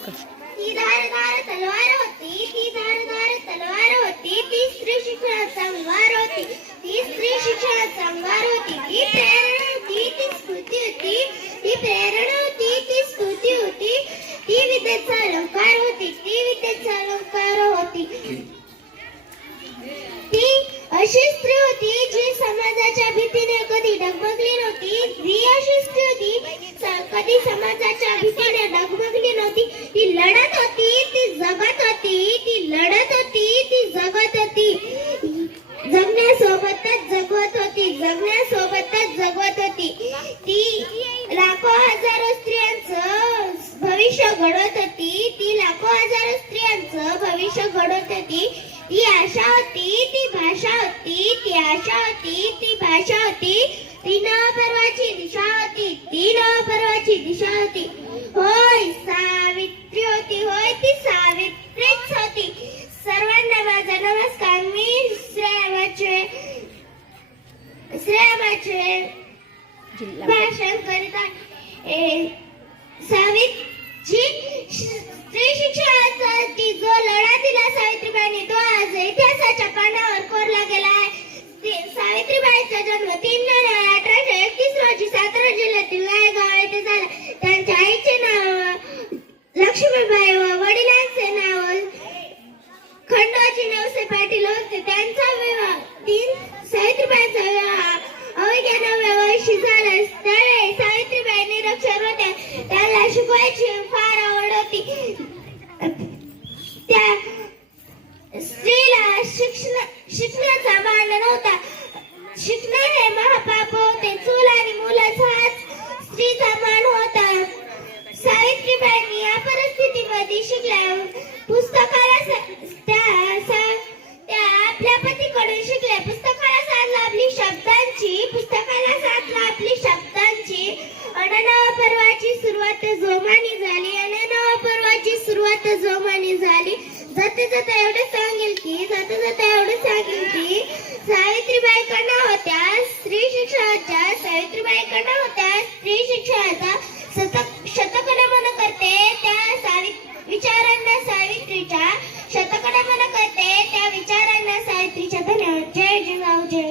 ती धारदार तलवार होती, ती धारदार तलवार होती, ती स्त्री शिक्षणाचा अंगार होती, ती स्त्री शिक्षणाचा अंगार होती, ती प्रेरणा होती, ती स्फूर्ती होती, ती प्रेरणा होती, ती स्फूर्ती होती, ती विद्येचा अलंकार होती, ती विद्येचा अलंकार होती. ती अशी स्त्री होती जी समाजाच्या भीतीने कधी डगमगली नव्हती. ती अशी स्त्री होती कधी समाजाच्या भीतीने डगमगली नव्हती. ती लढत होती, ती जगत होती, ती लढत होती, ती जगत होती, जगण्यासोबतच जगवत होती, जगण्यासोबतच जगवत होती. ती लाखो हजारो स्त्रियांचं भविष्य घडवत होती, ती लाखो हजारो स्त्रियांचं भविष्य घडवत होती. ती आशा होती, ती भाषा होती, ती आशा होती, ती भाषा होती, ती नवपर्वाची दिशा होती, ती नवपर्वाची दिशा होती. होय सावित्री होती, होय ती सावित्रीच होती. सर्वांना माझा नमस्कार. मी श्रेयामाचे भाषण करीत आहे. स्त्री शिक्षणासाठी जो लढा दिला सावित्रीबाईंनी तो आज इतिहासाच्या पानावर कोरला गेला आहे. सावित्रीबाईंचा जन्म 3 जानेवारी 1831 रोजी सातारा जिल्ह्यातील नायगाव येथे झाला. त्यांच्या आईचे नाव लक्ष्मीबाई व वडिलांचे नाव खंडोजी नवसे पाटील होते. त्यांचा विवाह सावित्रीबाईंचा विवाह अवघ्या 9व्या वर्षी झाला. त्यावेळी सावित्रीबाई निरक्षर होत्या. त्याला शिकवायची फार आवड होती. त्या स्त्रीला शिक्षणाचा मान नव्हता. शिकणे हे महापाप होते. चूल आणि मुलच हाच स्त्रीचा मान होता. सावित्रीबाईंनी या परिस्थितीमध्ये शिकल्या. पुस्तकाला त्या आपल्या पतीकडून शिकल्या. पुस्तकाला साथ लाभली शब्दांची, पुस्तकाला साथ लाभली शब्दांची. नव पर्वाची सुरुवात जोमानी झाली, नव पर्वाची सुरुवात जोमानी झाली. जाता जाता एवढं सांगेल की सावित्रीबाईंकडनं होत्या स्त्री शिक्षणाच्या, सावित्रीबाईंकडनं होत्या स्त्री शिक्षणाचा शतकनमन करते त्या विचारांना सावित्रीच्या, शतकनमन करते त्या विचारांना सावित्रीच्या. धन्यवाद. जय जिजाऊ, जय